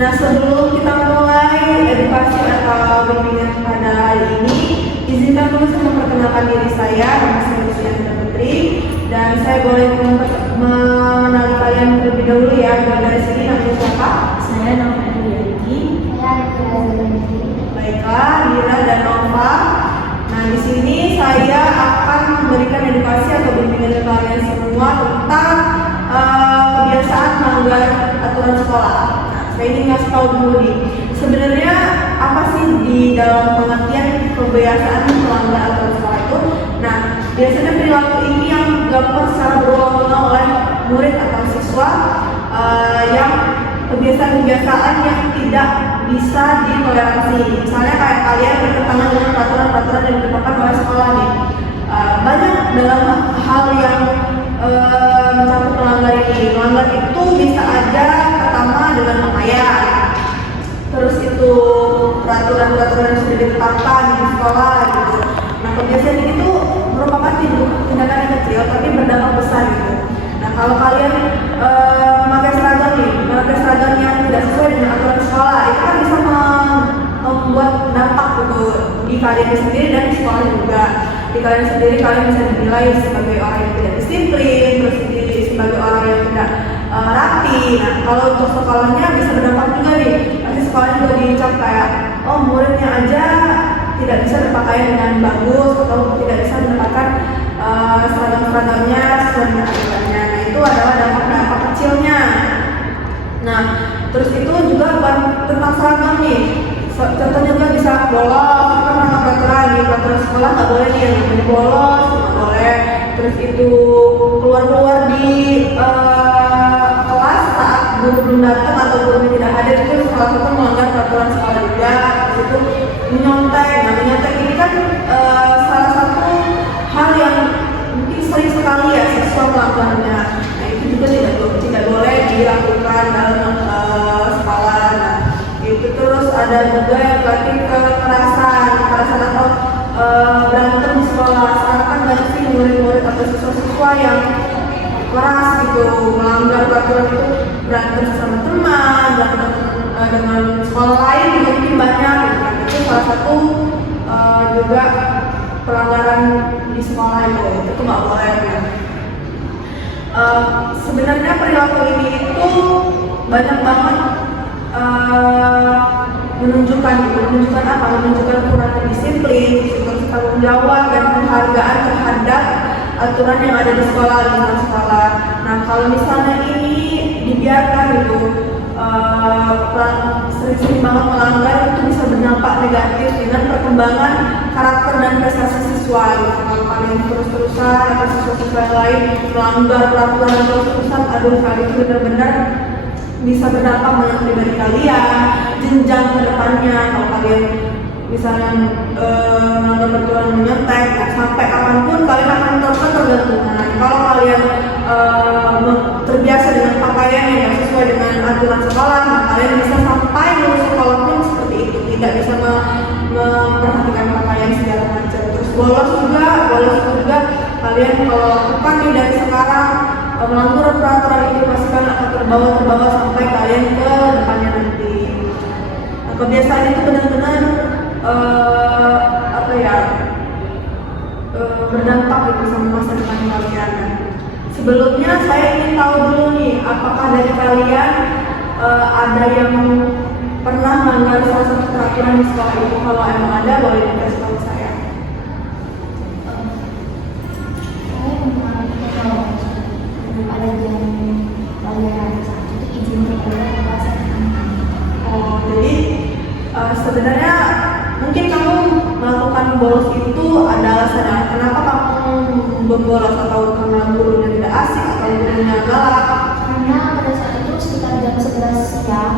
Nah, sebelum kita mulai edukasi atau bimbingan pada hari ini, izinkan dulu saya memperkenalkan diri saya, nama saya Luciana Putri, dan saya boleh mengenali kalian terlebih dahulu ya. Dari sini namanya siapa? Saya Nova Duyati. Saya Duyati. Baiklah, Dira dan Nova. Nah, di sini saya akan memberikan edukasi atau bimbingan ke kalian semua tentang kebiasaan melanggar aturan sekolah. Nah, saya ingin ngasih tahu dulu nih, sebenarnya apa sih di dalam pengertian kebiasaan melanggar aturan sekolah itu? Nah, biasanya perilaku ini yang dilakukan secara berulang-ulang oleh murid atau siswa yang kebiasaan-kebiasaan yang tidak bisa ditoleransi. Misalnya kayak kalian bertentangan dengan peraturan-peraturan yang ditetapkan oleh sekolah nih. Banyak dalam hal yang mencakup melanggar ini. Melanggar itu bisa aja pertama dengan pakaian, terus itu peraturan-peraturan yang sudah ditetapkan di sekolah gitu. Nah, kebiasaan ini tuh merupakan tindakan yang kecil tapi berdampak besar gitu. Nah, kalau kalian memakai seragam yang tidak sesuai dengan aturan sekolah, itu kan bisa membuat dampak gitu di kalian sendiri dan di sekolah juga. Di kalian sendiri, kalian bisa dinilai sebagai orang yang tidak disiplin, terus sebagai orang yang tidak rapi. Nah, kalau untuk sekolahnya bisa berdampak juga nih. Nanti sekolahnya juga dicap kayak, oh muridnya aja tidak bisa berpakaian dengan bagus atau tidak bisa mendapatkan seragam-seragamnya sesuai dengan aturannya. Nah, itu adalah dampak-dampak kecilnya. Nah, terus itu juga tentang seragam nih. Contohnya juga bisa bolos, kan peraturan sekolah nggak boleh nih yang namanya bolos, nggak boleh. Terus itu keluar di kelas saat guru belum datang atau gurunya tidak hadir, itu salah satu melanggar peraturan sekolah juga. Terus itu menyontek. Nah, menyontek ini kan salah satu hal yang mungkin sering sekali ya siswa melakukannya. Nah, itu juga tidak boleh dilakukan dalam sekolah. Nah, itu terus ada juga yang berarti kekerasan atau berantem di sekolah. Sekarang kan banyak sih murid-murid atau siswa-siswa yang keras gitu, melanggar peraturan itu, berantem sama teman, berantem dengan sekolah lain juga mungkin banyak. Nah, itu salah satu juga pelanggaran di sekolah itu nggak boleh ya. Sebenarnya perilaku ini itu banyak banget menunjukkan apa? Menunjukkan kurang disiplin, sikap tanggung jawab dan penghargaan terhadap aturan yang ada di sekolah, lingkungan sekolah. Nah, kalau misalnya ini dibiarkan gitu, sering-sering banget melanggar, itu bisa berdampak negatif dengan perkembangan karakter dan prestasi siswa. Gitu. Kalau kalian terus-terusan atau siswa-siswa yang lain melanggar peraturan terus-terusan, kali itu benar-benar bisa berdampak dengan pribadi kalian, jenjang ke depannya. Kalau kalian misalnya melanggar peraturan menyontek, sampai kapanpun kalian akan tergantungan. Kalau kalian terbiasa dengan pakaian yang sesuai dengan aturan sekolah, nah kalian bisa sampai lulus sekolah pun seperti itu, tidak bisa memperhatikan pakaian segala macam. Terus bolos juga kalian kalau lakukan nih dari sekarang, melanggar peraturan itu pasti kan akan terbawa sampai kalian ke depannya nanti. Nah, kebiasaan itu benar-benar berdampak gitu sama masa depan kalian. Sebelumnya saya ingin tahu dulu nih, apakah dari kalian ada yang pernah melanggar salah satu peraturan di sekolah itu? Kalau emang ada, boleh dikasih tahu saya. Saya mengalami ada yang pelajaran satu itu izin kepada Jadi sebenarnya mungkin kamu melakukan bolos itu ada alasannya. Kenapa kamu berbolos? Atau karena gurunya tidak asik atau gurunya galak? Karena pada saat itu sekitar jam 11 siang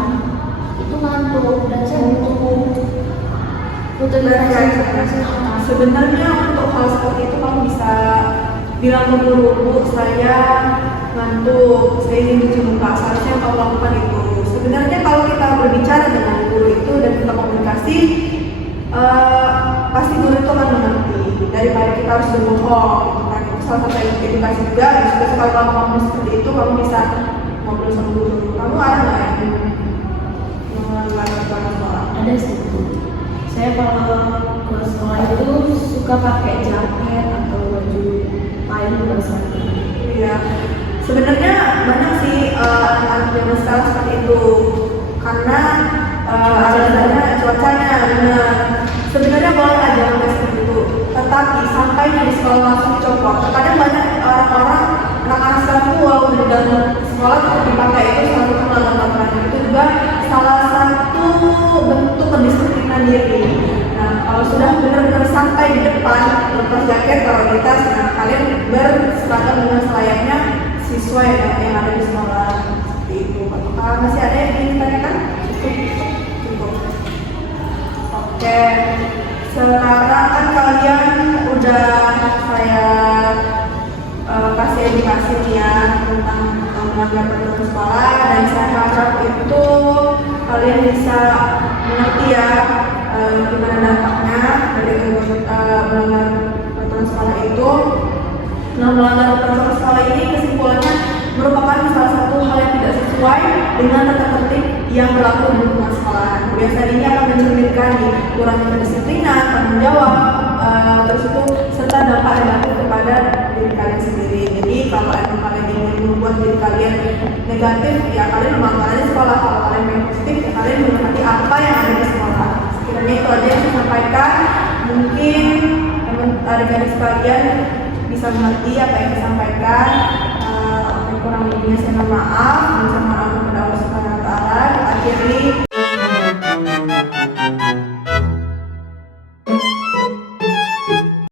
itu ngantuk dan saya butuh sebenarnya untuk hal seperti itu kamu bisa bilang ke guru, Bu, saya ngantuk, saya ingin cuci muka. Seharusnya kamu lakukan itu. Sebenarnya kalau kita berbicara dengan guru itu dan kita komunikasi, pasti guru itu akan mengerti daripada kita harus berbohong gitu kan. Itu salah satu edukasi juga. Dan juga kalau kamu seperti itu, kamu bisa ngobrol sama guru. Kamu ada nggak yang ada sih. Saya kalau ke sekolah itu suka pakai jaket atau baju kain bukan sarung. Iya, sebenarnya banyak sih anak-anak zaman sekarang seperti itu karena alasannya cuacanya benar. Sebenarnya boleh aja pakai seperti itu, tetapi sampai di sekolah langsung dicopot. Terkadang banyak orang-orang anak-anak sekarang tuh walaupun di dalam sekolah tetap dipakai, itu salah satu melanggar peraturan. Itu juga salah satu bentuk pendisiplinan diri. Nah, kalau sudah benar-benar sampai di depan, lepas jaket, taruh di tas, nah kalian berseragam dengan selayaknya siswa yang ada di sekolah seperti itu. Apakah masih ada yang ingin ditanyakan? Cukup. Oke, sekarang kan kalian udah saya kasih edukasi nih ya tentang melanggar peraturan sekolah, dan saya harap itu kalian bisa mengerti ya gimana dampaknya dari melanggar peraturan sekolah itu. Nah, melanggar peraturan sekolah ini kesimpulannya merupakan salah satu hal yang tidak sesuai dengan tata tertib yang berlaku di lingkungan sekolah. Kebiasaan ini akan mencerminkan kurangnya kedisiplinan, tanggung jawab, terus itu serta dampak negatif kepada diri kalian sendiri. Jadi kalau emang kalian ingin membuat diri kalian negatif, ya kalian memang aja sekolah. Kalau kalian yang positif, ya kalian mengerti apa yang ada di sekolah. Sekiranya itu aja yang saya sampaikan. Mungkin adik-adik sekalian bisa mengerti apa yang saya sampaikan. Kurang lebihnya saya mohon maaf. Kepada Allah Subhanahu wa Ta'ala. Akhiri